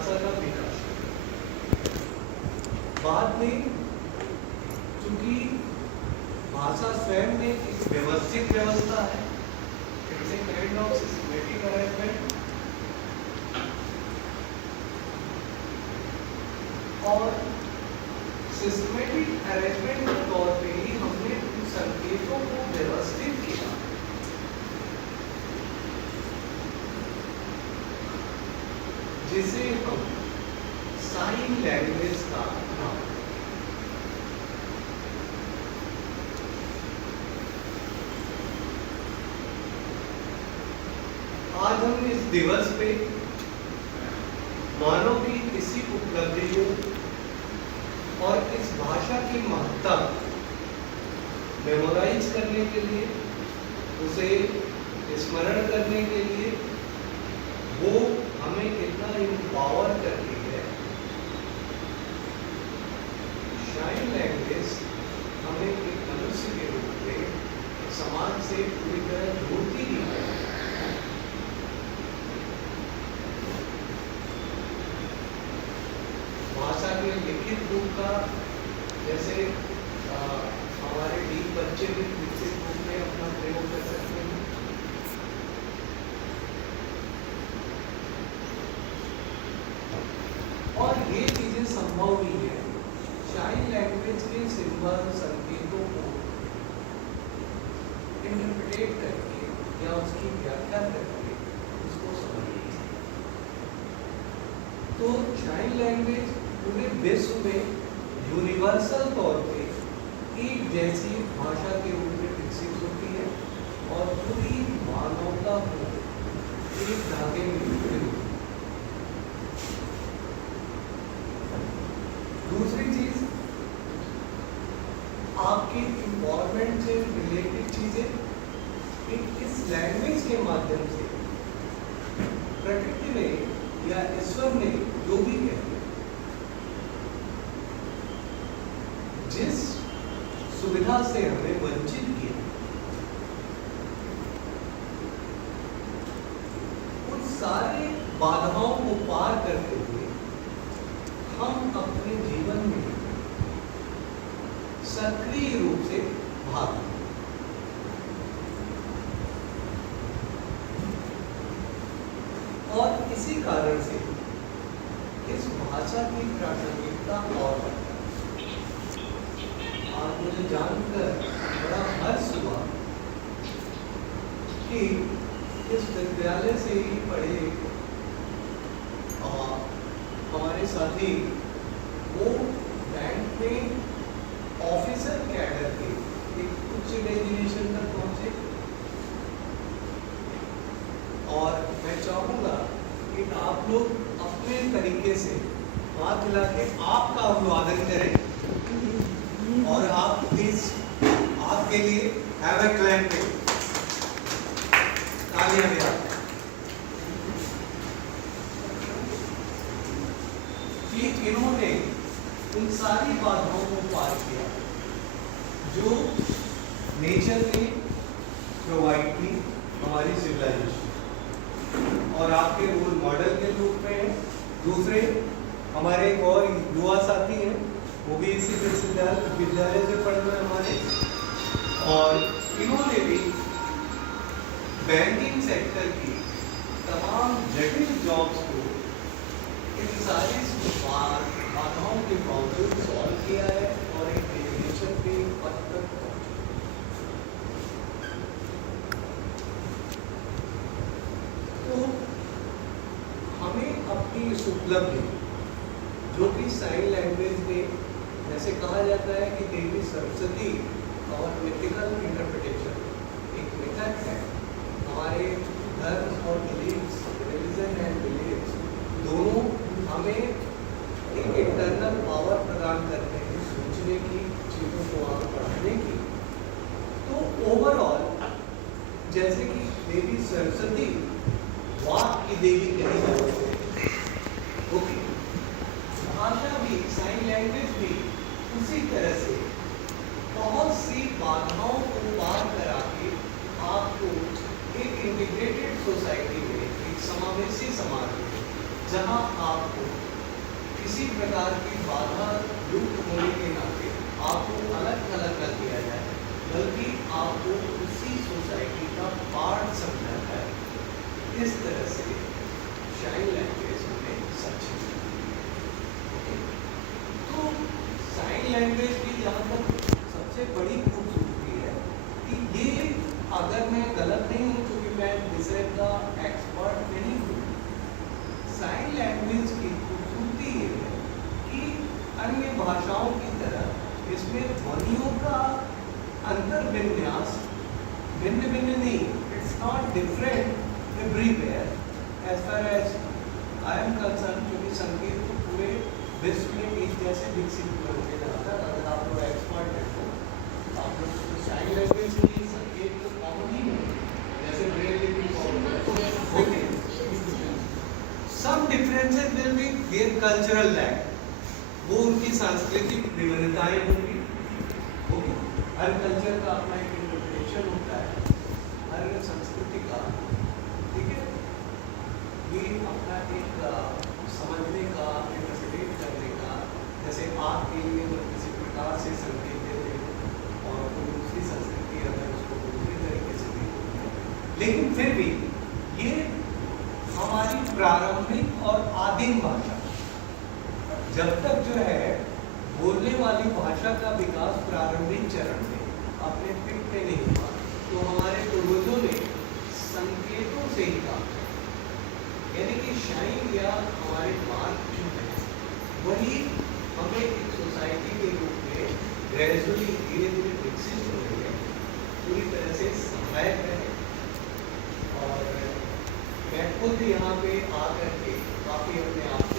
भाषा का विकास। बाद में चूंकि भाषा स्वयं में एक व्यवस्थित व्यवस्था है, it's a kind of systematic arrangement, और सिस्टमैटिक अरेंजमेंट के तौर पे ही हमने उन संकेतों को व्यवस्थित किया जिसे हम साइन लैंग्वेज का नाम। आज हम इस दिवस पे मानव की इसी उपलब्धियों और इस भाषा की महत्ता मेमोराइज करने के लिए, उसे स्मरण करने के लिए, वो हमें कितना एम्पावर करती है। साइन लैंग्वेज हमें एक मनुष्य के रूप में समाज से पूरी तरह जोड़ती ही है। भाषा के लिखित रूप का, जैसे हमारे 20 बच्चे भी लिखित रूप में अपना प्रयोग कर सकते हैं। और ये चीजें संभव नहीं है साइन लैंग्वेज के सिंबल, संकेतों को इंटरप्रेट करके या उसकी व्याख्या करके उसको समझने से। तो साइन लैंग्वेज पूरे विश्व में यूनिवर्सल तौर पे एक जैसी भाषा के रूप में विकसित होती है और पूरी मानवता को एक धागे में जोड़ती है। दूसरी चीज, आपकी इन्वायरमेंट से रिलेटेड चीजें इस लैंग्वेज के माध्यम से प्रकृति ने या ईश्वर ने जो भी कहा, जिस सुविधा से हमें वंचित किया, उन सारे बाधाओं को पार करते हुए हम अपने जीवन में सक्रिय रूप से भाग लें। और इसी कारण से इस भाषा की प्रासंगिकता और आज मुझे जानकर बड़ा हर्ष हुआ कि इस विद्यालय से ही पढ़े हमारे साथी वो बैंक में ऑफिसर कैडर के एक उच्च डेजिग्नेशन तक पहुंचे। और मैं चाहूंगा कि आप लोग अपने तरीके से हाथ मिला के आपका अभिवादन करें और आप प्लीज आपके लिए हैव अ क्लैप दें। तालियां दें आप। कि इन्होंने उन सारी बाधाओं को पार किया जो नेचर ने प्रोवाइड की हमारी सिविलाइजेशन, और आपके रोल मॉडल के रूप में है। दूसरे हमारे एक और युवा साथी हैं, वो भी इसी विद्यालय से पढ़ रहे हमारे, और इन्होंने भी बैंकिंग सेक्टर की तमाम जटिल जॉब्स को इन सारी बाधाओं के बावजूद सॉल्व किया है और एक डेजिग्नेशन के पद तक पहुंचे। तो हमें अपनी इस उपलब्धि, जो कि साइन लैंग्वेज में जैसे कहा जाता है कि देवी सरस्वती और मिथिकल इंटरप्रिटेशन एक मेथड है, हमारे धर्म और बिलीव्स, रिलीजन एंड बिलीव्स दोनों हमें एक इंटरनल पावर प्रदान करते हैं सोचने की, चीज़ों को आगे बढ़ाने की। तो ओवरऑल जैसे कि देवी सरस्वती वाक की देवी कही जाती है, ओके, भाषा भी, साइन लैंग्वेज भी उसी तरह से बहुत सी बाधाओं को पार करा के आपको एक इंटीग्रेटेड सोसाइटी में, एक समावेशी समाज में जहां आपको किसी प्रकार की बाधा युक्त होने के नाते आपको अलग थलग कर दिया जाए, बल्कि आपको उसी सोसाइटी का पार्ट समझा जाए, इस तरह से शाइन लैंग्वेज हमें सक्षम है। तो साइन लैंग्वेज की जहाँ तक सबसे बड़ी खूबसूरती है कि ये, अगर मैं गलत नहीं हूँ क्योंकि मैं विषय का एक्सपर्ट नहीं हूँ, साइन लैंग्वेज की खूबसूरती ये है कि अन्य भाषाओं की तरह इसमें ध्वनियों का अंतर विन्यास भिन्न भिन्न नहीं, it's not different everywhere as far as I am concerned, क्योंकि संगीत तो पूरे विश्व में एक जैसे विकसित हुए होंगे। ज़्यादातर अगर आप लोग एक्सपर्ट हैं तो आप लोग तो साइन लैंग्वेज की संकेत तो कॉमन ही है, जैसे ब्रेल लिपि कॉमन है। Some differences will be their cultural lag, वो उनकी सांस्कृतिक विभिन्नताएं होंगी। ओके, हर कल्चर का अपना एक इंटरप्रिटेशन होता है, हर संस्कृति का, ठीक है, ये अपना एक समझने का, इंटरप्रिटेट करने का, जैसे आप के लिए तो किसी प्रकार से संकेत देते हैं और कोई दूसरी संस्कृति अगर उसको दूसरे तरीके से देखती है, लेकिन फिर भी ये हमारी प्रारंभिक और आदिम भाषा, जब तक जो है बोलने वाली भाषा का विकास प्रारंभिक चरण में अपने पिक पे नहीं हुआ, तो हमारे पूर्वजों ने संकेतों से ही काम किया। यानी कि शाइन या हमारे मार्ग जो है वही हमें एक सोसाइटी के रूप में ग्रेजुअली धीरे धीरे विकसित हो रही है, पूरी तरह से सहायक है। और मैं खुद यहाँ पे आकर के काफ़ी अपने आप